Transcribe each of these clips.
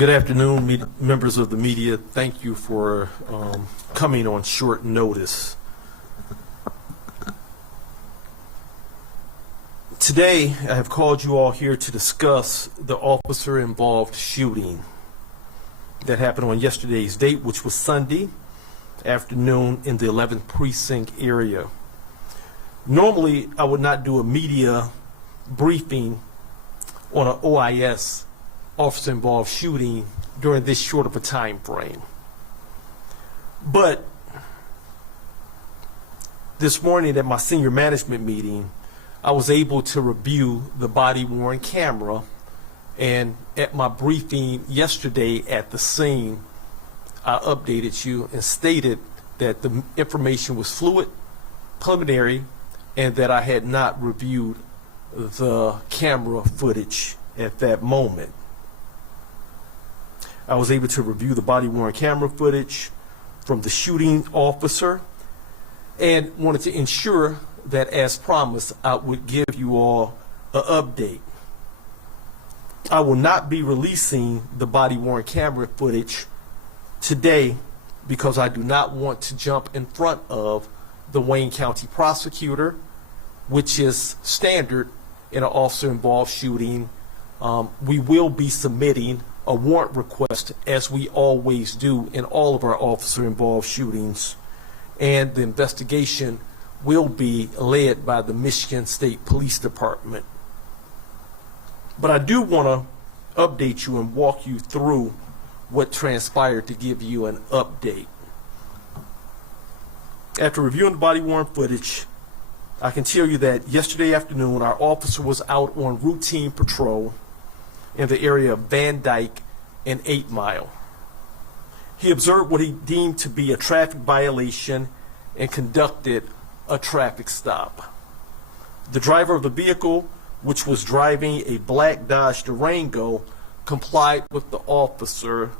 Good afternoon, members of the media. Thank you for coming on short notice. Today, I have called you all here to discuss the officer-involved shooting that happened on yesterday's date, which was Sunday afternoon in the 11th precinct area. Normally, I would not do a media briefing on an OIS officer-involved shooting during this short of a time frame. But this morning at my senior management meeting, I was able to review the body-worn camera, and at my briefing yesterday at the scene, I updated you and stated that the information was fluid, preliminary, and that I had not reviewed the camera footage at that moment. I was able to review the body-worn camera footage from the shooting officer and wanted to ensure that, as promised, I would give you all an update. I will not be releasing the body-worn camera footage today because I do not want to jump in front of the Wayne County prosecutor, which is standard in an officer-involved shooting. We will be submitting a warrant request, as we always do in all of our officer-involved shootings, and the investigation will be led by the Michigan State Police Department. But I do want to update you and walk you through what transpired to give you an update. After reviewing the body-worn footage, I can tell you that yesterday afternoon our officer was out on routine patrol in the area of Van Dyke and 8 Mile. He observed what he deemed to be a traffic violation and conducted a traffic stop. The driver of the vehicle, which was driving a black Dodge Durango, complied with the officer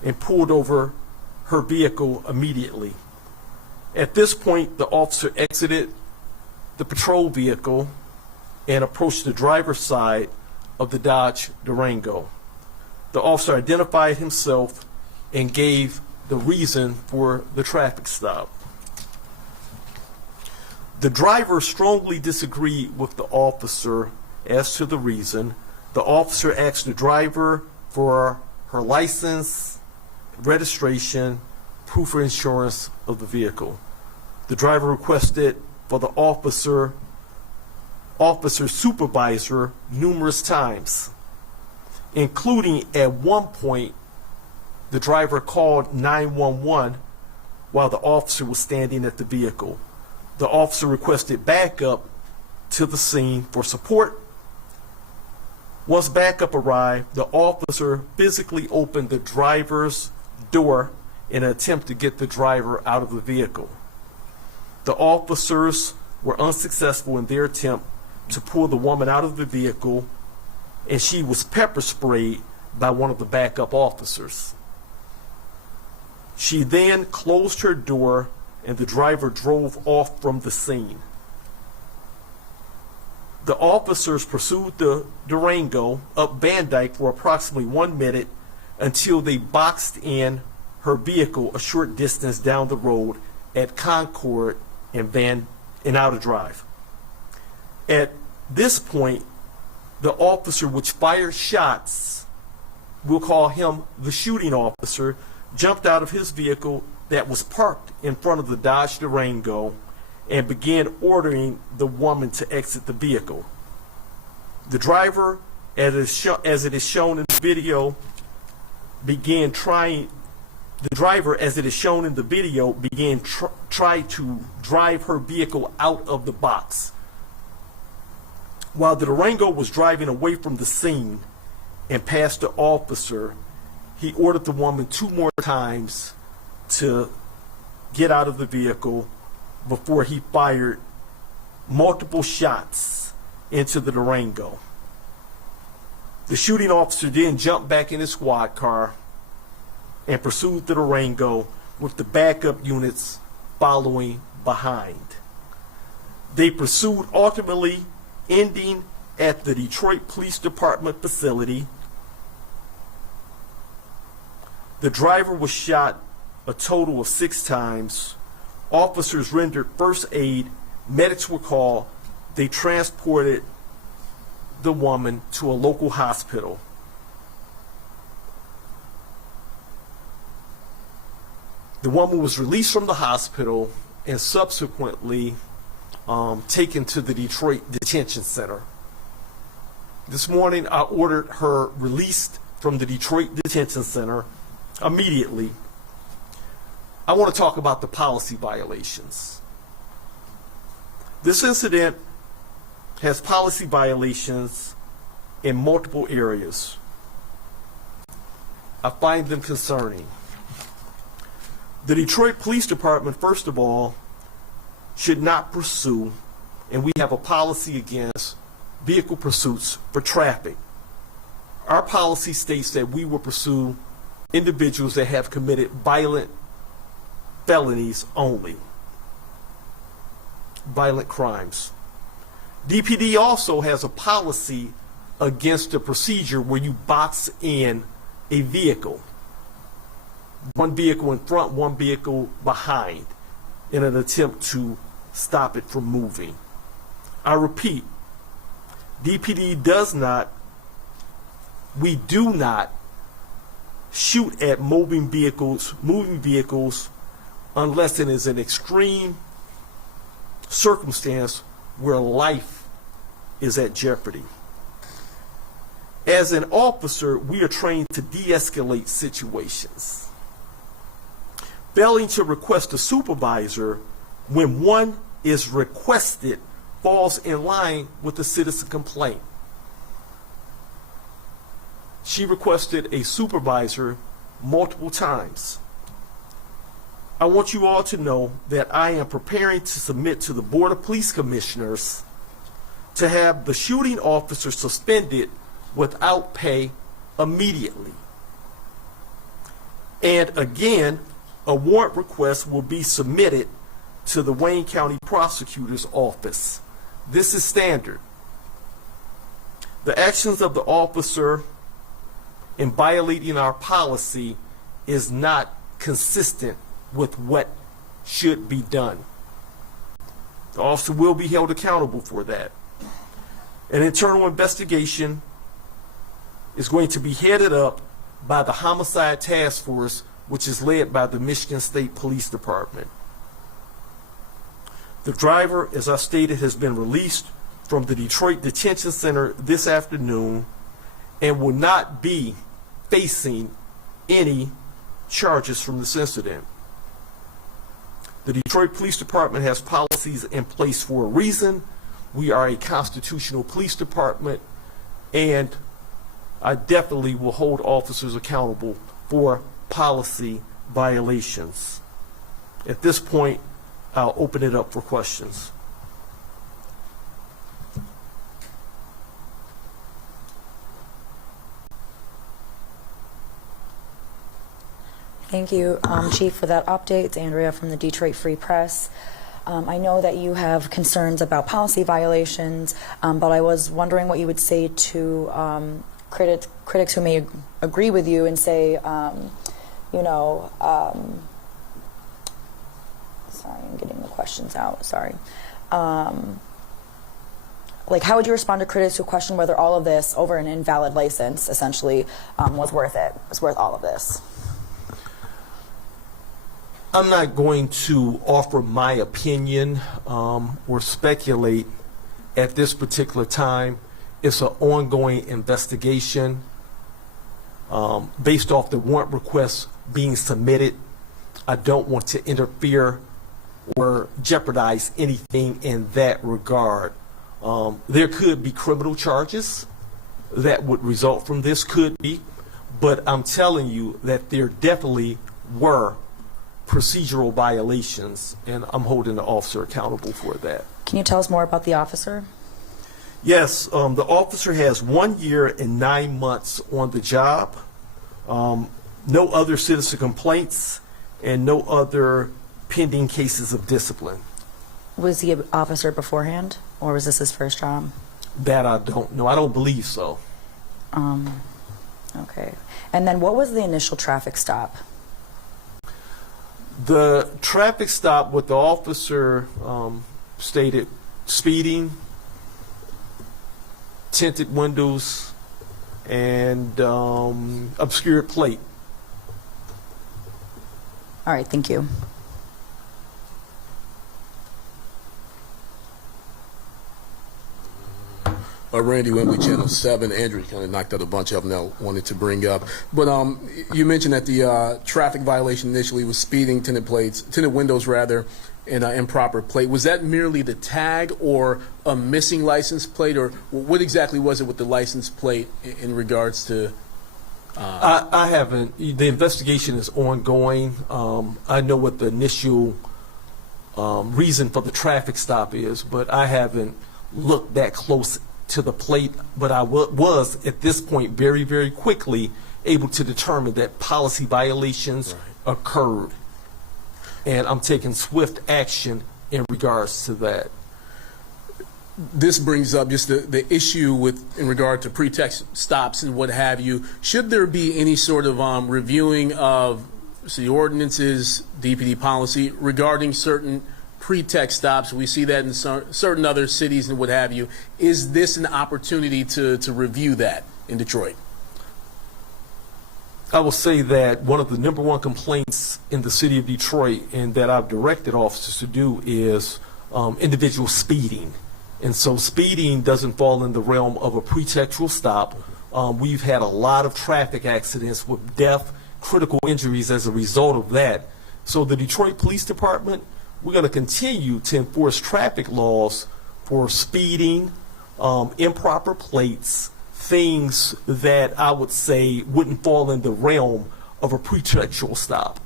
and pulled over her vehicle immediately. At this point, the officer exited the patrol vehicle and approached the driver's side of the Dodge Durango. The officer identified himself and gave the reason for the traffic stop. The driver strongly disagreed with the officer as to the reason. The officer asked the driver for her license, registration, proof of insurance of the vehicle. The driver requested for the officer's supervisor numerous times, including at one point the driver called 911 while the officer was standing at the vehicle. The officer requested backup to the scene for support. Once backup arrived, the officer physically opened the driver's door in an attempt to get the driver out of the vehicle. The officers were unsuccessful in their attempt to pull the woman out of the vehicle, and she was pepper sprayed by one of the backup officers. She then closed her door and the driver drove off from the scene. The officers pursued the Durango up Van Dyke for approximately 1 minute until they boxed in her vehicle a short distance down the road at Concord and Outer Drive. At this point, the officer which fired shots, we'll call him the shooting officer, jumped out of his vehicle that was parked in front of the Dodge Durango and began ordering the woman to exit the vehicle. The driver, as it is shown in the video, began try to drive her vehicle out of the box. While the Durango was driving away from the scene and past the officer, he ordered the woman 2 more times to get out of the vehicle before he fired multiple shots into the Durango. The shooting officer then jumped back in his squad car and pursued the Durango with the backup units following behind. They pursued, ultimately ending at the Detroit Police Department facility, The driver was shot a total of 6 times. Officers rendered first aid. Medics were called. They transported the woman to a local hospital. The woman was released from the hospital and subsequently taken to the Detroit Detention Center. This morning, I ordered her released from the Detroit Detention Center immediately. I want to talk about the policy violations. This incident has policy violations in multiple areas. I find them concerning. The Detroit Police Department, first of all, should not pursue, and we have a policy against vehicle pursuits for traffic. Our policy states that we will pursue individuals that have committed violent felonies only, violent crimes. DPD also has a policy against a procedure where you box in a vehicle. One vehicle in front, one vehicle behind, in an attempt to stop it from moving. I repeat, DPD does not, we do not shoot at moving vehicles unless it is an extreme circumstance where life is at jeopardy. As an officer, we are trained to de-escalate situations. Failing to request a supervisor when one is requested falls in line with the citizen complaint. She requested a supervisor multiple times. I want you all to know that I am preparing to submit to the Board of Police Commissioners to have the shooting officer suspended without pay immediately. And again, a warrant request will be submitted to the Wayne County Prosecutor's Office. This is standard. The actions of the officer in violating our policy is not consistent with what should be done. The officer will be held accountable for that. An internal investigation is going to be headed up by the Homicide Task Force, which is led by the Michigan State Police Department. The driver, as I stated, has been released from the Detroit Detention Center this afternoon and will not be facing any charges from this incident. The Detroit Police Department has policies in place for a reason. We are a constitutional police department, and I definitely will hold officers accountable for policy violations. At this point, I'll open it up for questions. Thank you, Chief, for that update. It's Andrea from the Detroit Free Press. I know that you have concerns about policy violations, but I was wondering what you would say to critics who may agree with you and say, sorry, I'm getting the questions out, sorry. Like, how would you respond to critics who question whether all of this over an invalid license essentially was worth it, was worth all of this? I'm not going to offer my opinion or speculate at this particular time. It's an ongoing investigation based off the warrant requests being submitted. I don't want to interfere or jeopardize anything in that regard. There could be criminal charges that would result from this, could be, but I'm telling you that there definitely were procedural violations, and I'm holding the officer accountable for that. Can you tell us more about the officer? Yes, the officer has 1 year and 9 months on the job. No other citizen complaints and no other pending cases of discipline. Was he an officer beforehand, or was this his first job? That I don't know. I don't believe so. Okay. And then what was the initial traffic stop? The traffic stop, what the officer stated, speeding, tinted windows, and obscured plate. All right, thank you. Randy Wembley, Channel 7. Andrew kind of knocked out a bunch of them that I wanted to bring up. But you mentioned that the traffic violation initially was speeding, tinted windows rather, and improper plate. Was that merely the tag or a missing license plate, or what exactly was it with the license plate in regards to? I haven't. The investigation is ongoing. I know what the initial reason for the traffic stop is, but I haven't looked that close to the plate. But I was at this point very, very quickly able to determine that policy violations occurred, and I'm taking swift action in regards to that. This brings up just the issue in regard to pretext stops and what have you. Should there be any sort of reviewing of city ordinances, DPD policy regarding certain pretext stops? We see that in certain other cities and what have you. Is this an opportunity to review that in Detroit? I will say that one of the number one complaints in the city of Detroit, and that I've directed officers to do, is individual speeding. And so speeding doesn't fall in the realm of a pretextual stop. We've had a lot of traffic accidents with death, critical injuries as a result of that. So the Detroit Police Department, we're going to continue to enforce traffic laws for speeding, improper plates, things that I would say wouldn't fall in the realm of a pretextual stop.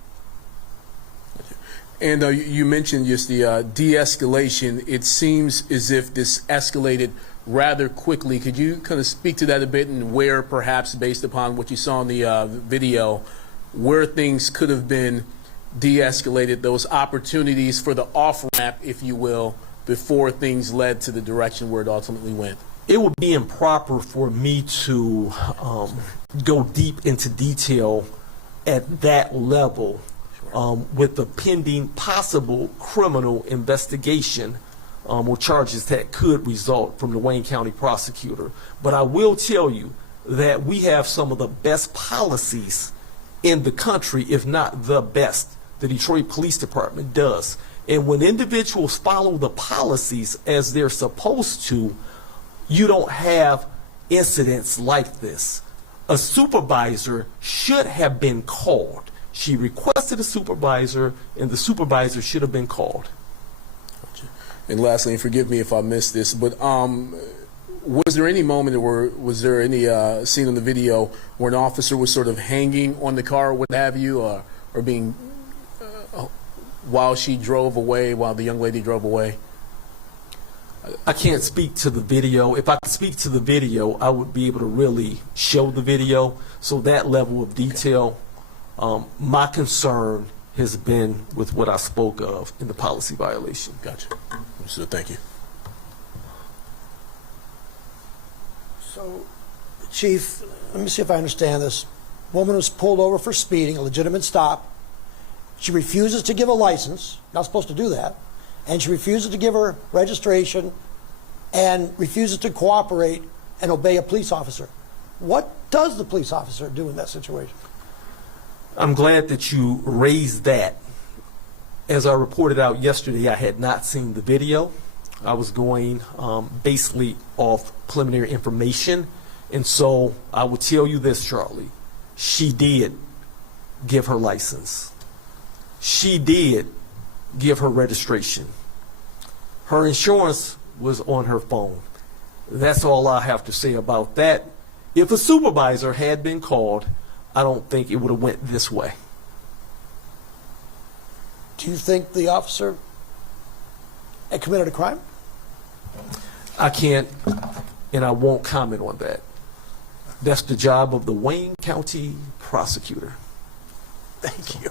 And you mentioned just the de-escalation. It seems as if this escalated rather quickly. Could you kind of speak to that a bit, and where perhaps, based upon what you saw in the video, where things could have been de-escalated, those opportunities for the off-ramp, if you will, before things led to the direction where it ultimately went? It would be improper for me to go deep into detail at that level with the pending possible criminal investigation or charges that could result from the Wayne County prosecutor. But I will tell you that we have some of the best policies in the country, if not the best. The Detroit Police Department does. And when individuals follow the policies as they're supposed to, you don't have incidents like this. A supervisor should have been called. She requested a supervisor, and the supervisor should have been called. And lastly, and forgive me if I missed this, but was there any moment, or was there any scene in the video where an officer was sort of hanging on the car, or what have you, or being while she drove away, while the young lady drove away? I can't speak to the video. If I could speak to the video, I would be able to really show the video. So that level of detail, my concern has been with what I spoke of in the policy violation. Gotcha. So thank you. So, Chief, let me see if I understand this. Woman was pulled over for speeding, a legitimate stop. She refuses to give a license, not supposed to do that, and she refuses to give her registration and refuses to cooperate and obey a police officer. What does the police officer do in that situation? I'm glad that you raised that. As I reported out yesterday, I had not seen the video. I was going basically off preliminary information. And so I will tell you this, Charlie. She did give her license. She did give her registration. Her insurance was on her phone. That's all I have to say about that. If a supervisor had been called, I don't think it would have went this way. Do you think the officer had committed a crime? I can't and I won't comment on that. That's the job of the Wayne County prosecutor. Thank you.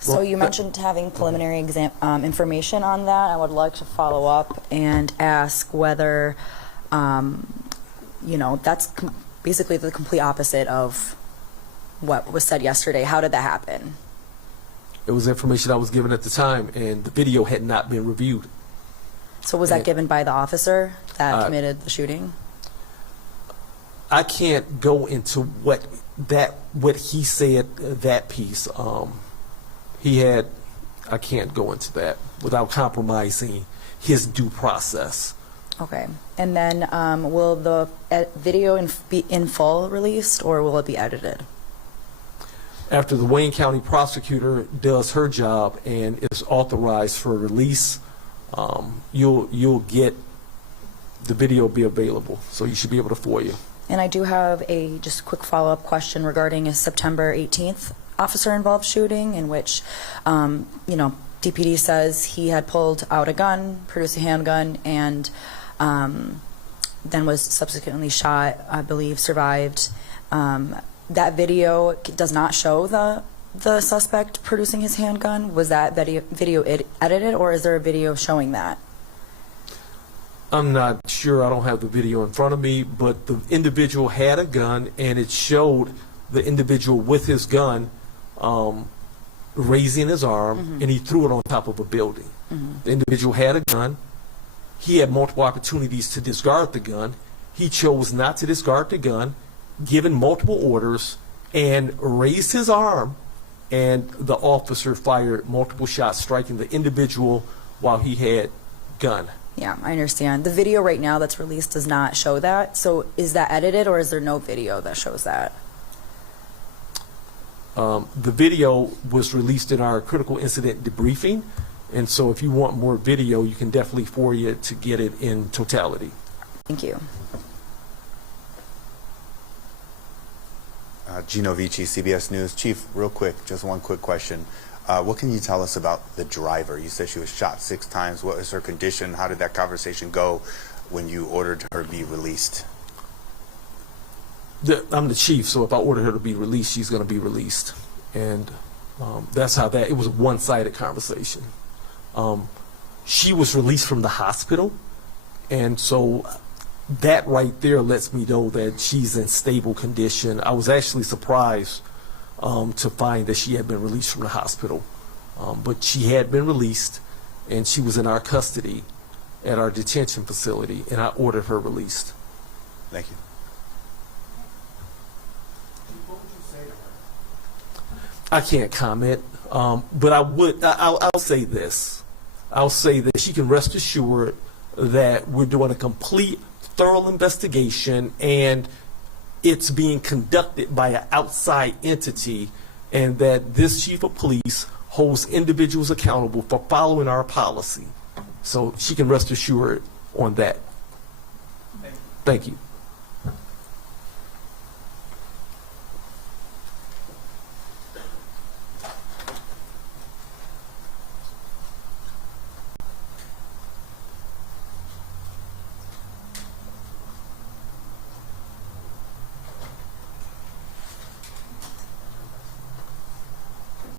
So you mentioned having preliminary information on that. I would like to follow up and ask whether you know, that's basically the complete opposite of what was said yesterday. How did that happen? It was information I was given at the time, and the video had not been reviewed. So was that given by the officer that committed the shooting? I can't go into what he said, that piece. I can't go into that without compromising his due process. Okay. And then will the video be in full released, or will it be edited? After the Wayne County prosecutor does her job and is authorized for release, you'll get the video be available, so you should be able to FOIA. And I do have a just quick follow-up question regarding a September 18th officer-involved shooting in which, you know, DPD says he had pulled out a gun, produced a handgun, and then was subsequently shot, I believe, survived. That video does not show the suspect producing his handgun. Was that video edited, or is there a video showing that? I'm not sure. I don't have the video in front of me, but the individual had a gun, and it showed the individual with his gun raising his arm, and he threw it on top of a building. The individual had a gun. He had multiple opportunities to discard the gun. He chose not to discard the gun, given multiple orders, and raised his arm, and the officer fired multiple shots, striking the individual while he had gun. Yeah, I understand. The video right now that's released does not show that. So is that edited, or is there no video that shows that? The video was released in our critical incident debriefing, and so if you want more video, you can definitely FOIA to get it in totality. Thank you. Gino Vici, CBS News. Chief, real quick, just one quick question. What can you tell us about the driver? You said she was shot 6 times. What was her condition? How did that conversation go when you ordered her to be released? I'm the chief, so if I order her to be released, she's going to be released. And that's how it was a one-sided conversation. She was released from the hospital, and so that right there lets me know that she's in stable condition. I was actually surprised to find that she had been released from the hospital. But she had been released, and she was in our custody at our detention facility, and I ordered her released. Thank you. I can't comment, but I'll say this. I'll say that she can rest assured that we're doing a complete, thorough investigation, and it's being conducted by an outside entity, and that this chief of police holds individuals accountable for following our policy. So she can rest assured on that. Thank you.